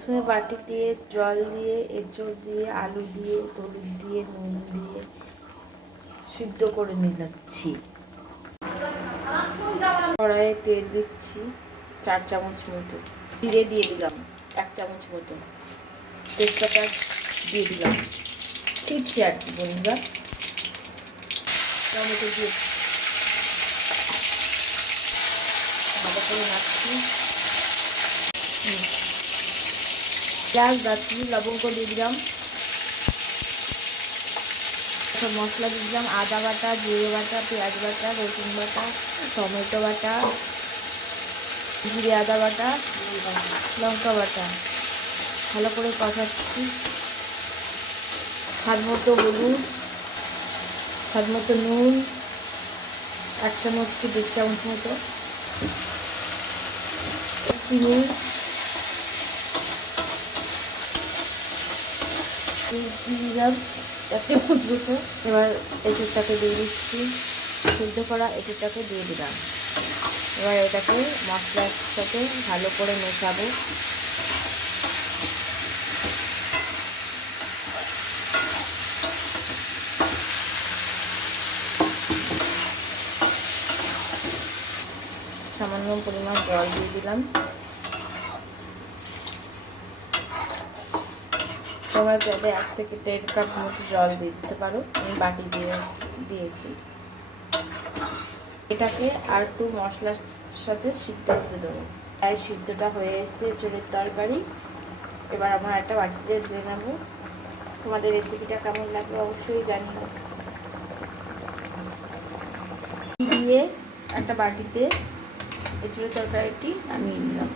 প্রথমে বাটি দিয়ে জল দিয়ে এঁচড় দিয়ে আলু দিয়ে হলুদ দিয়ে নুন দিয়ে সিদ্ধ করে নিচ্ছি। কড়াইয়ে তেল দিচ্ছি 4 চামচ মতো, জিরে দিয়ে দিলাম 1 চামচ মতো, তেজপাতা দিয়ে দিলাম, ঠিকছি আর কি বন্ধুরা। টমেটো দিয়ে ভালো করে নাড়ছি। পেঁয়াজ, দারচিনি, লবঙ্গ দিয়ে দিলাম, সব মশলা দিয়ে দিলাম, আদা বাটা, জিরে বাটা, পেঁয়াজ বাটা, রসুন বাটা, টমেটো বাটা, জিরে আদা বাটা, লঙ্কা বাটা, ভালো করে কষাচ্ছি। স্বাদ মতো হলুদ, স্বাদ মতো নুন, 1 চামচ কি 2 চামচ মতো চিনি দিলাম 1 চামচ মতো। এবার এঁচড়টাকে দিয়ে দিচ্ছি, সিদ্ধ করা এঁচড়টাকে দিয়ে দিলাম। এবার এটাকে মশলার সাথে ভালো করে মেশাবো। সামান্য পরিমাণ জল দিয়ে দিলাম। তোমরা চাইলে 1 থেকে 1.5 কাপ মতো জল দিতে পারো, আমি বাটি দিয়ে দিয়েছি। এটাকে আর একটু মশলার সাথে সিদ্ধ হতে দেবো। আর সিদ্ধটা হয়ে এসেছে এঁচড়ের তরকারি। এবার আমরা একটা বাটিতে দিয়ে নেবো। তোমাদের রেসিপিটা কেমন লাগবে অবশ্যই জানিও। দিয়ে একটা বাটিতে এঁচড়ের তরকারিটি নামিয়ে নিলাম।